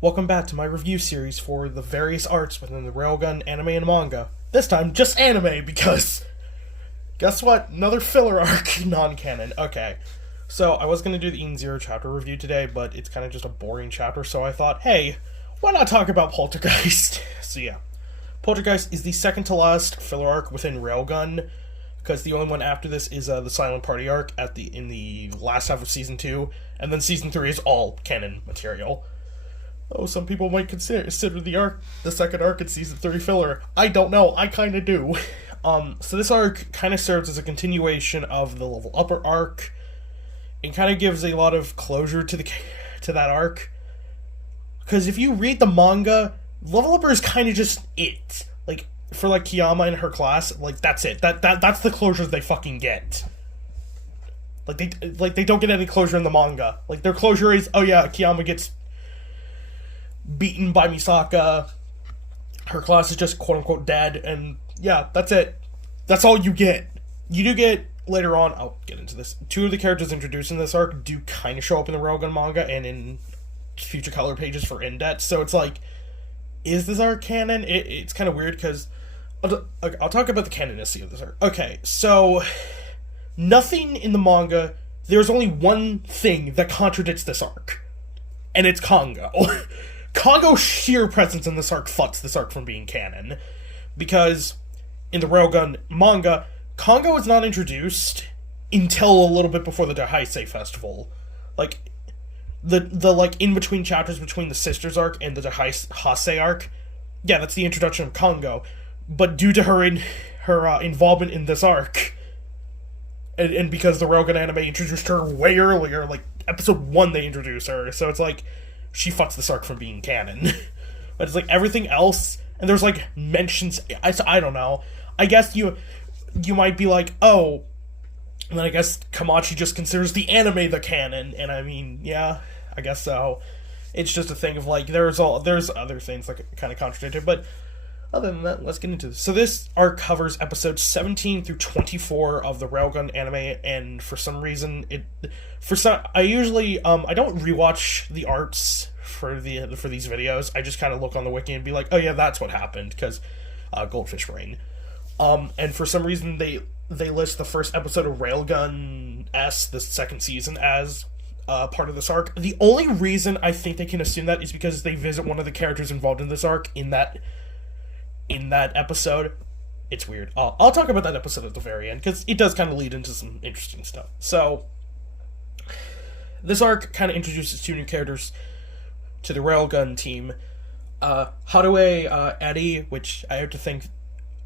Welcome back to my review series for the various arcs within the railgun anime and manga. This time, just anime, because guess what? Another filler arc, non-canon. Okay, so I was going to do the Eden Zero chapter review today, but it's kind of just a boring chapter, so I thought, hey, why not talk about Poltergeist? So yeah, Poltergeist is the second to last filler arc within Railgun, because the only one after this is the Silent Party arc in the last half of Season 2, and then Season 3 is all canon material. Oh, some people might consider the second arc in Season 3 filler. I don't know, I kinda do. So this arc kind of serves as a continuation of the Level Upper arc. It kind of gives a lot of closure to that arc. Because if you read the manga, Level Upper is kind of just it. Like, for like Kiyama and her class, like that's it. That's the closures they fucking get. Like they don't get any closure in the manga. Like their closure is, oh yeah, Kiyama gets beaten by Misaka, her class is just quote-unquote dead, and yeah, that's it. That's all you get. You do get, later on, I'll get into this, two of the characters introduced in this arc do kind of show up in the Railgun manga and in future color pages for Index, so it's like, is this arc canon? It's kind of weird, because I'll talk about the canonicity of this arc. Okay, so nothing in the manga, there's only one thing that contradicts this arc, and it's Kongo. Kongo's sheer presence in this arc fucks this arc from being canon. Because in the Railgun manga, Kongo is not introduced until a little bit before the Daheisei Festival. Like, the like, in-between chapters between the Sisters arc and the Daheisei arc, yeah, that's the introduction of Kongo. But due to her involvement in this arc, and because the Railgun anime introduced her way earlier, like, episode 1 they introduced her, so it's like, she fucks this arc from being canon. But it's like everything else, and there's like mentions, I don't know. I guess you might be like, oh, and then I guess Kamachi just considers the anime the canon, and I mean, yeah, I guess so. It's just a thing of like, there's other things that kind of contradict it, but other than that, let's get into this. So this arc covers episodes 17 through 24 of the Railgun anime, and for some reason, I usually, I don't rewatch the arcs for these videos. I just kind of look on the wiki and be like, oh yeah, that's what happened, because Goldfish Brain. And for some reason, they list the first episode of Railgun S, the second season, as part of this arc. The only reason I think they can assume that is because they visit one of the characters involved in this arc in that episode. It's weird. I'll talk about that episode at the very end, because it does kind of lead into some interesting stuff. So, this arc kind of introduces two new characters to the Railgun team. Harue, Eddie, which I have to think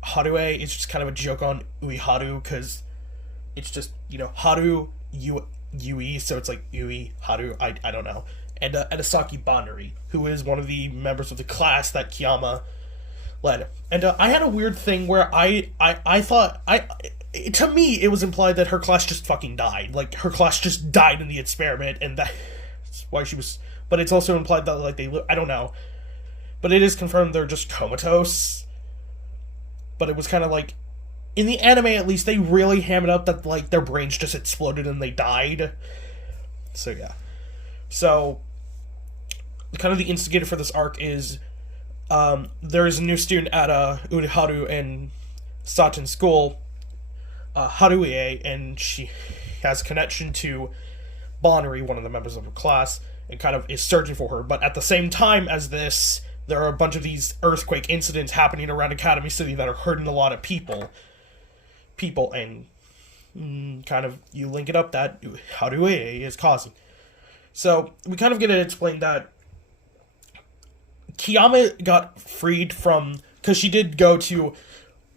Harue is just kind of a joke on Uiharu, because it's just, Haru, Yui, so it's like Yui, Haru, I don't know. And Edasaki Banari, who is one of the members of the class that Kiyama led. And I had a weird thing where I thought, to me, it was implied that her class just fucking died. Like, her class just died in the experiment, and that's why she was... But it's also implied that, like, I don't know. But it is confirmed they're just comatose. But it was kind of like... In the anime, at least, they really hammered up that, like, their brains just exploded and they died. So, yeah. So, kind of the instigator for this arc is... there is a new student at Uiharu and Satin School, Harue, and she has a connection to Banari, one of the members of her class, and kind of is searching for her. But at the same time as this, there are a bunch of these earthquake incidents happening around Academy City that are hurting a lot of people, and kind of you link it up that Harue is causing. So we kind of get it explained that Kiyama got freed from, because she did go to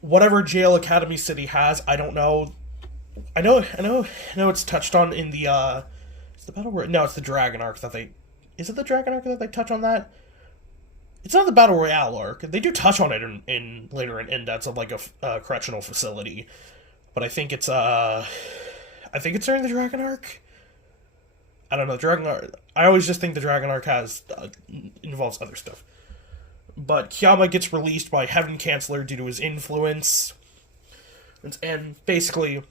whatever jail Academy City has. I don't know. I know it's touched on in the it's the Battle Royale. No, it's the Dragon arc that they. Is it the Dragon arc that they touch on that? It's not the Battle Royale arc. They do touch on it in later in Index of like a correctional facility, but I think it's during the Dragon arc. I don't know, Dragon Arc... I always just think the Dragon Arc involves other stuff. But Kiyama gets released by Heaven Chancellor due to his influence. And basically,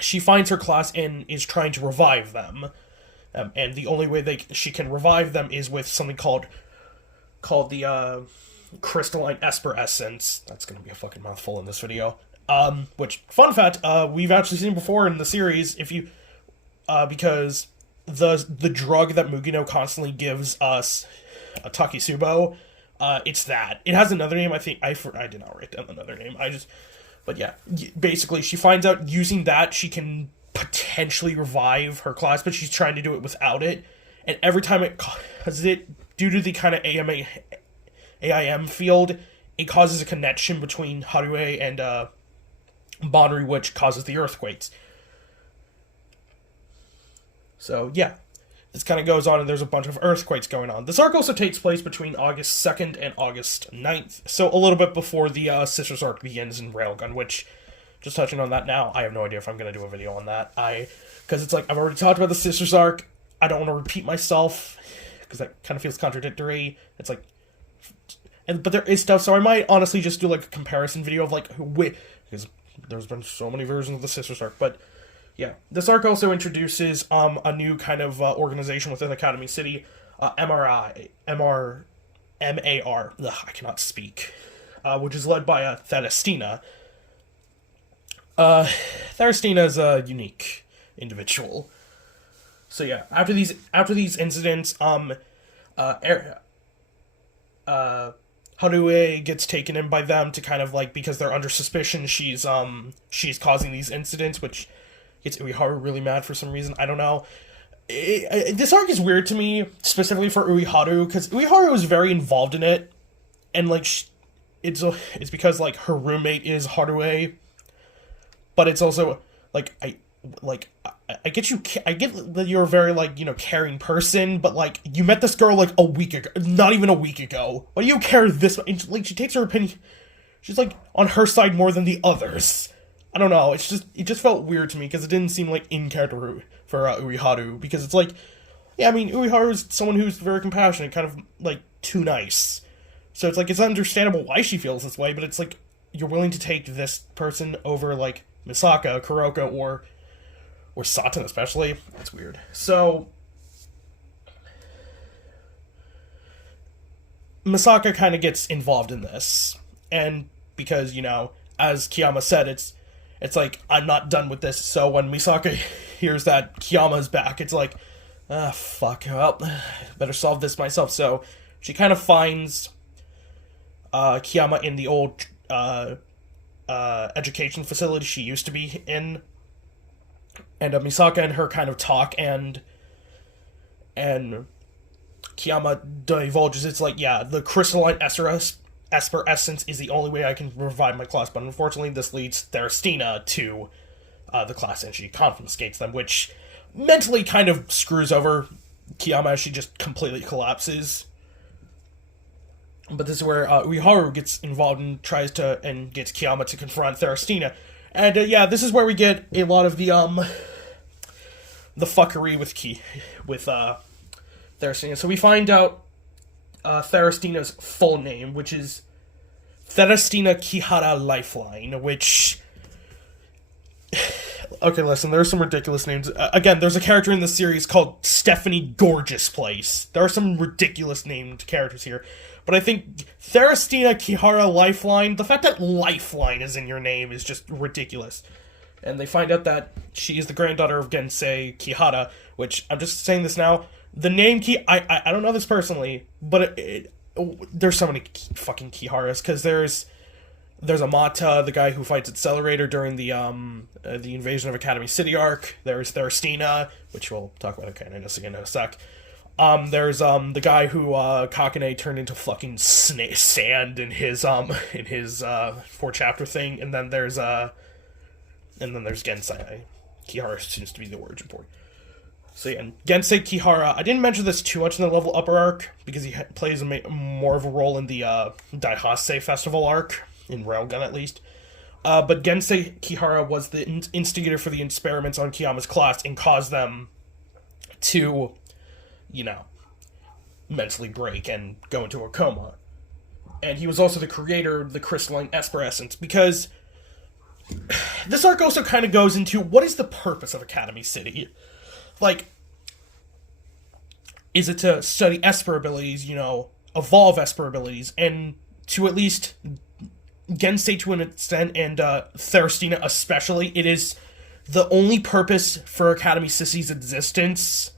she finds her class and is trying to revive them. And the only way she can revive them is with something called called the Crystalline Esper Essence. That's gonna be a fucking mouthful in this video. Which, fun fact, we've actually seen before in the series, if you, because the drug that Mugino constantly gives us, Takisubo, it's that. It has another name, I think, I did not write down another name, but yeah, basically, she finds out using that, she can potentially revive her class, but she's trying to do it without it, and every time it causes it, due to the kind of AIM field, it causes a connection between Harue and, Bonri, which causes the earthquakes. So, yeah. This kind of goes on, and there's a bunch of earthquakes going on. This arc also takes place between August 2nd and August 9th, so a little bit before the Sisters arc begins in Railgun, which, just touching on that now, I have no idea if I'm going to do a video on that. Because it's like, I've already talked about the Sisters arc, I don't want to repeat myself, because that kind of feels contradictory. It's like, but there is stuff, so I might honestly just do like a comparison video of like, because there's been so many versions of the Sisters arc, but yeah, this arc also introduces a new kind of organization within Academy City, MAR, I cannot speak, which is led by Therestina. Therestina is a unique individual. So yeah, after these incidents, Harue gets taken in by them to kind of like, because they're under suspicion she's causing these incidents, which gets Uiharu really mad for some reason. I don't know. This arc is weird to me, specifically for Uiharu, because Uiharu is very involved in it, and like it's because like her roommate is Harue, but it's also like I get you. I get that you're a very like, you know, caring person, but like you met this girl like a week ago, not even a week ago. Why do you care this much? Like she takes her opinion. She's like on her side more than the others. I don't know. It just felt weird to me because it didn't seem like in character for Uiharu, because it's like, yeah, I mean, Uiharu is someone who's very compassionate, kind of like too nice. So it's like, it's understandable why she feels this way, but it's like you're willing to take this person over like Misaka, Kuroka, or Satan especially. That's weird. So Misaka kind of gets involved in this, and because, you know, as Kiyama said, it's like, I'm not done with this, so when Misaka hears that Kiyama's back, it's like, fuck, well, better solve this myself. So she kind of finds Kiyama in the old education facility she used to be in, and Misaka and her kind of talk, and Kiyama divulges, it's like, yeah, the crystalline Esper Essence is the only way I can revive my class, but unfortunately this leads Therestina to the class, and she confiscates them, which mentally kind of screws over Kiyama as she just completely collapses. But this is where Uiharu gets involved and gets Kiyama to confront Therestina. And yeah, this is where we get a lot of the fuckery with Therestina. So we find out Therestina's full name, which is Therestina Kihara Lifeline, which... Okay, listen, there are some ridiculous names. Again, there's a character in the series called Stephanie Gorgeous Place. There are some ridiculous named characters here. But I think Therestina Kihara Lifeline, the fact that Lifeline is in your name is just ridiculous. And they find out that she is the granddaughter of Gensei Kihara, which, I'm just saying this now, the name I don't know this personally, but there's so many fucking Kiharas, because there's Amata, the guy who fights Accelerator during the Invasion of Academy City arc. There's Therestina, which we'll talk about again in a sec. There's the guy who Kakane turned into fucking sand in his 4-chapter thing, and then there's Gensei. Kihara seems to be the origin point. So yeah, and Gensei Kihara, I didn't mention this too much in the level upper arc, because he plays more of a role in the Daihase Festival arc, in Railgun at least. But Gensei Kihara was the instigator for the experiments on Kiyama's class and caused them to, you know, mentally break and go into a coma. And he was also the creator of the crystalline Esper Essence, because this arc also kind of goes into what is the purpose of Academy City? Like, is it to study Esper abilities, you know, evolve Esper abilities, and to at least Gensei to an extent, and Theristina especially, it is the only purpose for Academy Sissy's existence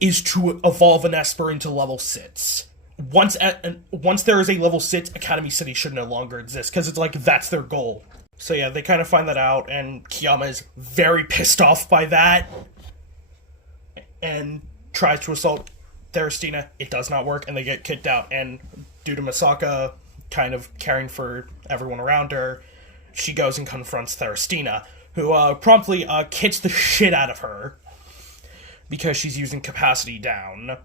is to evolve an Esper into level 6. Once there is a level 6, Academy City should no longer exist, because it's like, that's their goal. So yeah, they kind of find that out, and Kiyama is very pissed off by that, and tries to assault Theristina. It does not work, and they get kicked out, and due to Misaka kind of caring for everyone around her, she goes and confronts Theristina, who promptly kicks the shit out of her, because she's using capacity down.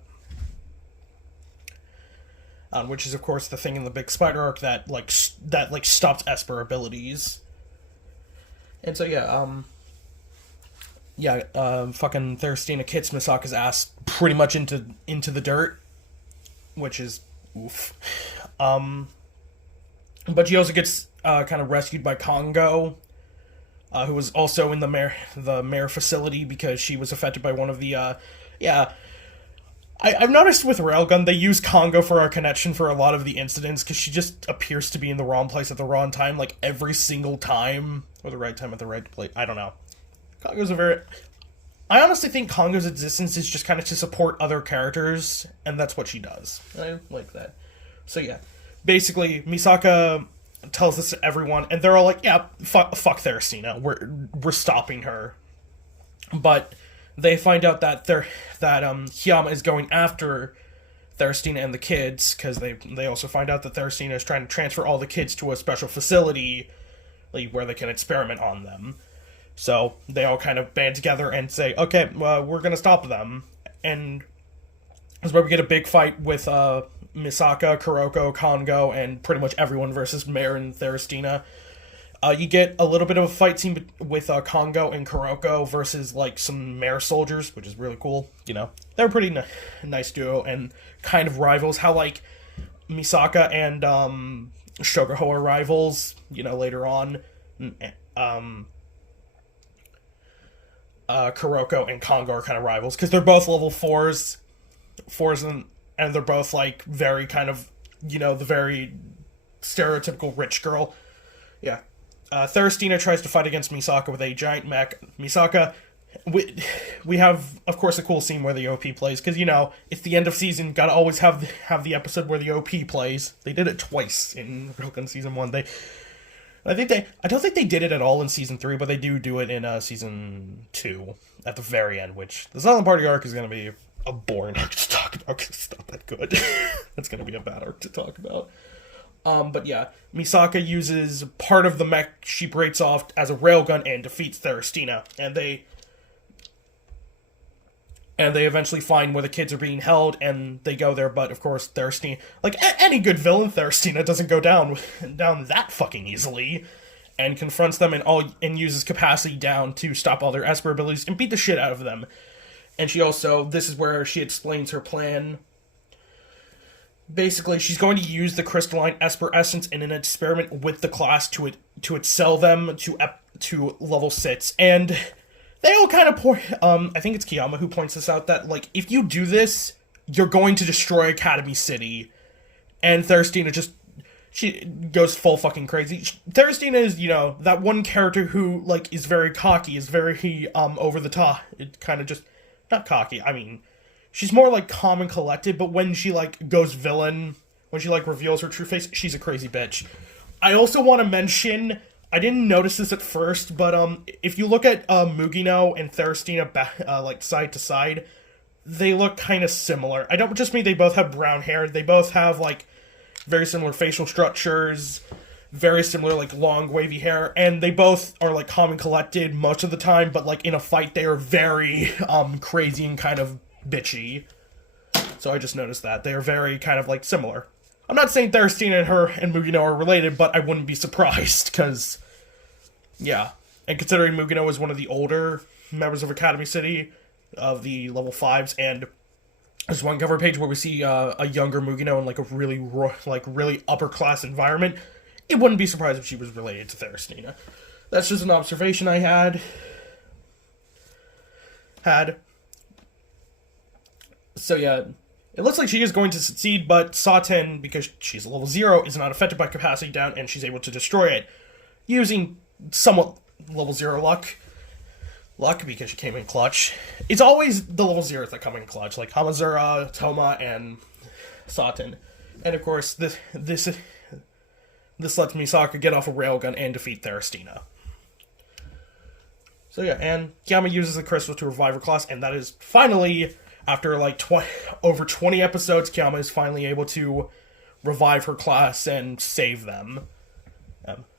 Which is, of course, the thing in the big spider arc that stops Esper abilities. And so, fucking Theristina kicks Misaka's ass pretty much into the dirt, which is oof. But she also gets kind of rescued by Kongo, who was also in the mayor facility because she was affected by one of the I've noticed with Railgun, they use Kongo for our connection for a lot of the incidents, because she just appears to be in the wrong place at the wrong time, like, every single time. Or the right time at the right place. I don't know. I honestly think Kongo's existence is just kind of to support other characters, and that's what she does. I like that. So yeah. Basically, Misaka tells this to everyone, and they're all like, yeah, fuck Theristina. We're stopping her. But they find out that Kiyama is going after Theristina and the kids, because they also find out that Theristina is trying to transfer all the kids to a special facility where they can experiment on them. So they all kind of band together and say, okay, we're going to stop them. And that's where we get a big fight with Misaka, Kuroko, Kongo, and pretty much everyone versus Mare and Theristina. You get a little bit of a fight scene with Kongo and Kuroko versus, some Mare soldiers, which is really cool. They're a pretty nice duo and kind of rivals. How, Misaka and Shogaho are rivals, later on. Kuroko and Kongo are kind of rivals, because they're both level 4s, and they're both, very kind of, the very stereotypical rich girl. Yeah. Theristina tries to fight against Misaka with a giant mech. Misaka, we have, of course, a cool scene where the OP plays, because, it's the end of season, gotta always have the episode where the OP plays. They did it twice in Railgun Season 1. I don't think they did it at all in Season 3, but they do it in Season 2, at the very end, which, the Silent Party arc is gonna be a boring arc to talk about, because it's not that good. That's gonna be a bad arc to talk about. But yeah, Misaka uses part of the mech she breaks off as a railgun and defeats Theristina, and they eventually find where the kids are being held, and they go there, but of course Theristina, any good villain, Theristina doesn't go down that fucking easily, and confronts them and uses capacity down to stop all their Esper abilities and beat the shit out of them. And this is where she explains her plan. Basically, she's going to use the crystalline Esper essence in an experiment with the class to excel them to level 6. And they all kind of point, I think it's Kiyama who points this out, that, if you do this, you're going to destroy Academy City. And Theristina she goes full fucking crazy. Theristina is, that one character who, is very cocky, is very, over the top. It kind of just, not cocky, I mean, she's more, calm and collected, but when she, goes villain, when she, reveals her true face, she's a crazy bitch. I also want to mention, I didn't notice this at first, but, if you look at, Mugino and Theristina, side to side, they look kind of similar. I don't just mean they both have brown hair, they both have, very similar facial structures, very similar, long, wavy hair, and they both are, calm and collected most of the time, but, in a fight, they are very, crazy and kind of bitchy. So I just noticed that. They are very kind of, similar. I'm not saying Theristina and Mugino are related, but I wouldn't be surprised, because, yeah. And considering Mugino is one of the older members of Academy City, of the level 5s, and there's one cover page where we see a younger Mugino in, a really upper-class environment, it wouldn't be surprised if she was related to Theristina. That's just an observation I had. So yeah, It looks like she is going to succeed, but Saten, because she's a level 0, is not affected by capacity down, and she's able to destroy it using somewhat level 0 luck. Luck, because she came in clutch. It's always the level 0s that come in clutch, like Hamazura, Toma, and Saten. And of course, this lets Misaka get off a railgun and defeat Theristina. So yeah, and Kiyama uses the crystal to revive her class, and that is finally, after like over 20 episodes, Kiyama is finally able to revive her class and save them.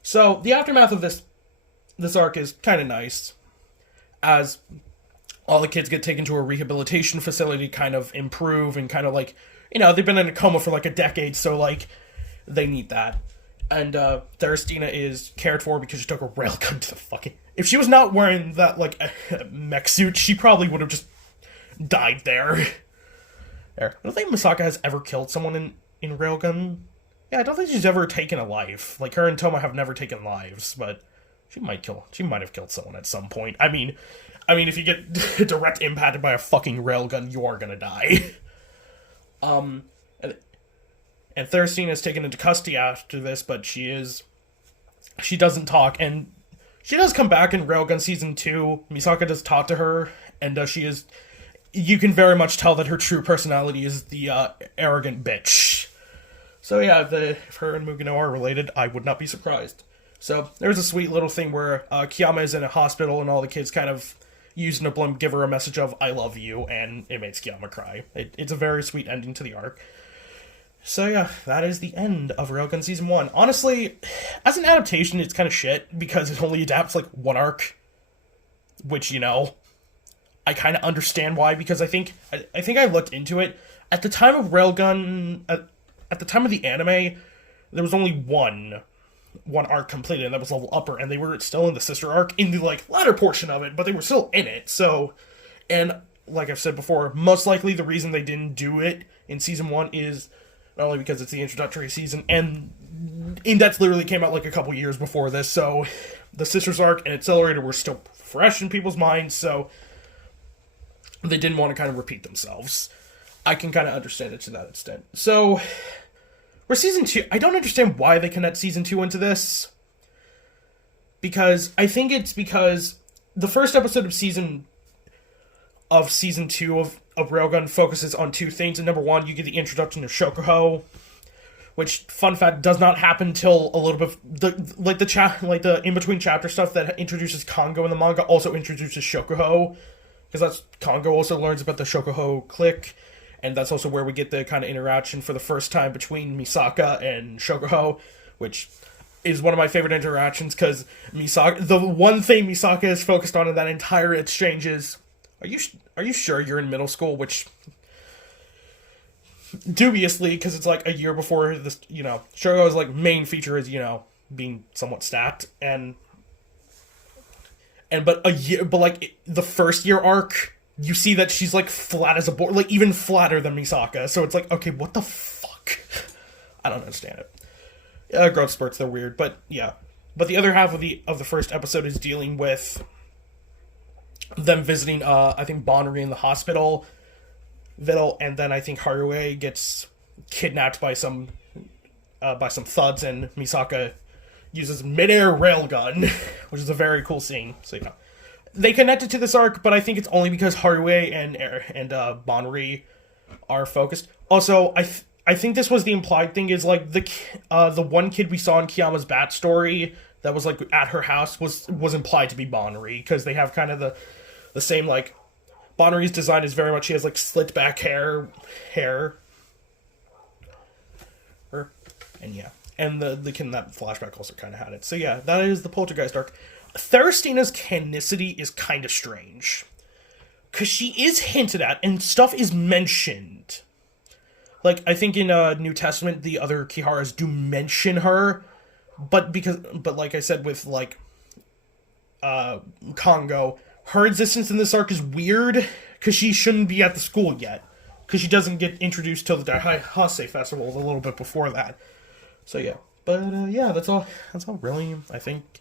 So the aftermath of this arc is kind of nice, as all the kids get taken to a rehabilitation facility, kind of improve, and kind of like, they've been in a coma for like a decade, so like, they need that. And Theristina is cared for because she took a railgun to the fucking... If she was not wearing that, like, mech suit, she probably would have just died there. I don't think Misaka has ever killed someone in railgun. Yeah, I don't think she's ever taken a life. Like, her and Toma have never taken lives, but she might have killed someone at some point. I mean, if you get direct impacted by a fucking railgun, you are gonna die. And Theristina is taken into custody after this, but she doesn't talk, and she does come back in Railgun Season 2. Misaka does talk to her, and you can very much tell that her true personality is the arrogant bitch. So yeah, if her and Mugano are related, I would not be surprised. So there's a sweet little thing where Kiyama is in a hospital, and all the kids kind of use Noblim, give her a message of, I love you, and it makes Kiyama cry. It's a very sweet ending to the arc. So yeah, that is the end of Railgun Season 1. Honestly, as an adaptation, it's kind of shit, because it only adapts, like, one arc. Which, I kind of understand why, because I think I looked into it. At the time of Railgun, at the time of the anime, there was only one arc completed, and that was level upper, and they were still in the sister arc, in the, like, latter portion of it, but they were still in it, so... And, like I've said before, most likely the reason they didn't do it in Season 1 is... not only because it's the introductory season, and Index literally came out like a couple years before this, so the Sisters Arc and Accelerator were still fresh in people's minds, so they didn't want to kind of repeat themselves. I can kind of understand it to that extent. So, for Season 2, I don't understand why they connect Season 2 into this, because I think it's because the first episode of Season 2 of Railgun focuses on two things, and number one, you get the introduction of Shokuho, which, fun fact, does not happen till a little bit, the in-between chapter stuff that introduces Kongo in the manga also introduces Shokuho, because Kongo also learns about the Shokuho clique, and that's also where we get the kind of interaction for the first time between Misaka and Shokuho, which is one of my favorite interactions, because the one thing Misaka is focused on in that entire exchange is, Are you sure you're in middle school? Which, dubiously, because it's like a year before this, Shogo's like main feature is, being somewhat stacked, but like the first year arc, you see that she's like flat as a board, like even flatter than Misaka. So it's like, okay, what the fuck? I don't understand it. Growth spurts, they're weird, but yeah. But the other half of the first episode is dealing with them visiting, I think, Bonri in the hospital, and then I think Harue gets kidnapped by some thuds, and Misaka uses midair railgun, which is a very cool scene. So they connected to this arc, but I think it's only because Harue and Bonri are focused. Also, I think this was the implied thing, is like the one kid we saw in Kiyama's bat story that was like at her house was implied to be Bonri, because they have kind of the same, like, Bonri's design is very much, she has, like, slit back hair, and yeah, and the kid in that flashback also kind of had it. So yeah, that is the Poltergeist arc. Theristina's canonicity is kind of strange, because she is hinted at, and stuff is mentioned. Like, I think in New Testament, the other Kiharas do mention her, but like I said with, like, Kongo, her existence in this arc is weird, because she shouldn't be at the school yet, because she doesn't get introduced till the Daihase Festival a little bit before that. So yeah, but yeah, that's all really I think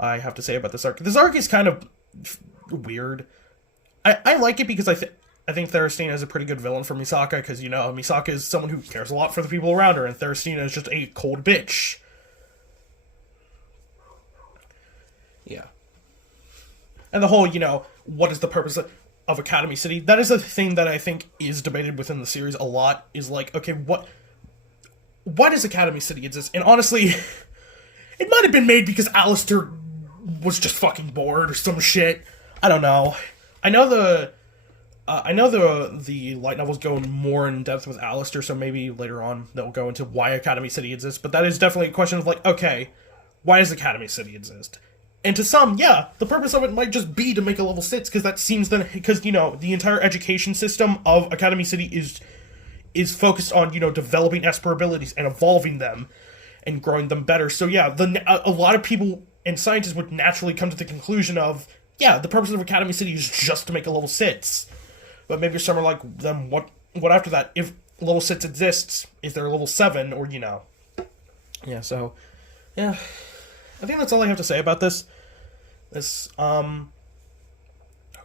I have to say about this arc. This arc is kind of weird. I like it because I think Theristina is a pretty good villain for Misaka, because, you know, Misaka is someone who cares a lot for the people around her, and Theristina is just a cold bitch. Yeah. And the whole, you know, what is the purpose of Academy City? That is a thing that I think is debated within the series a lot, is like, okay, why does Academy City exist? And honestly, it might have been made because Alistair was just fucking bored or some shit. I don't know. I know the light novels go more in depth with Alistair, so maybe later on they'll go into why Academy City exists, but that is definitely a question of like, okay, why does Academy City exist? And to some, yeah, the purpose of it might just be to make a level 6, because that seems because, you know, the entire education system of Academy City is focused on, you know, developing Esper abilities and evolving them and growing them better. So yeah, a lot of people and scientists would naturally come to the conclusion of, yeah, the purpose of Academy City is just to make a level 6. But maybe some are like, then what after that? If level 6 exists, is there a level 7, or, you know? Yeah, so, yeah. I think that's all I have to say about this.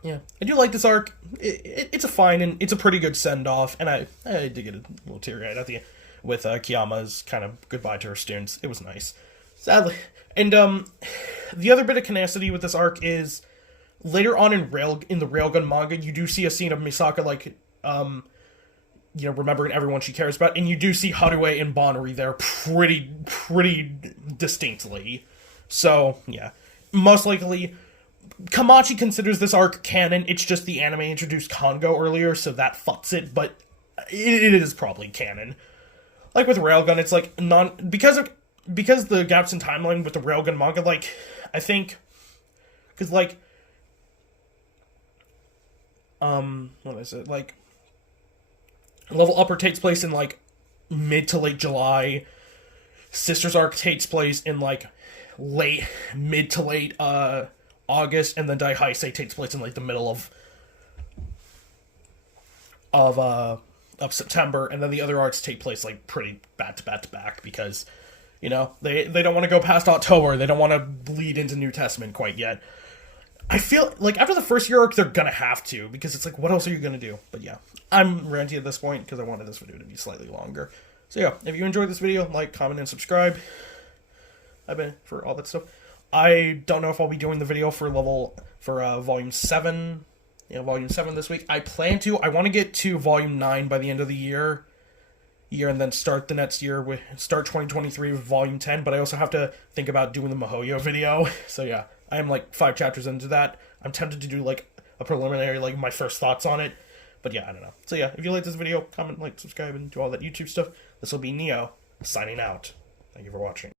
Yeah. I do like this arc. It's a fine, and it's a pretty good send-off, and I did get a little teary-eyed at the end with Kiyama's kind of goodbye to her students. It was nice. Sadly. And, the other bit of tenacity with this arc is, later on in the Railgun manga, you do see a scene of Misaka, like, you know, remembering everyone she cares about, and you do see Haruhi and Bonnery there pretty distinctly. So, yeah. Most likely, Kamachi considers this arc canon. It's just the anime introduced Kongo earlier, so that fucks it, but it is probably canon. Like with Railgun, it's like because the gaps in timeline with the Railgun manga, like, I think, because, like, what is it, like, Level Upper takes place in, like, mid to late July, Sisters arc takes place in, like, mid to late, August, and then Daiheisei takes place in, like, the middle of September, and then the other arcs take place, like, pretty back to back, because, you know, they don't want to go past October, they don't want to bleed into New Testament quite yet. I feel like after the first year arc, they're gonna have to, because it's like, what else are you gonna do? But yeah, I'm ranting at this point, because I wanted this video to be slightly longer. So yeah, if you enjoyed this video, like, comment, and subscribe. I've been for all that stuff. I don't know if I'll be doing the video for Volume 7. Yeah, Volume 7 this week. I plan to. I want to get to Volume 9 by the end of the year, and then start the next year start 2023 with Volume 10, but I also have to think about doing the MiHoYo video. So yeah, I am like 5 chapters into that. I'm tempted to do like a preliminary, like my first thoughts on it. But yeah, I don't know. So yeah, if you like this video, comment, like, subscribe, and do all that YouTube stuff. This will be Neo, signing out. Thank you for watching.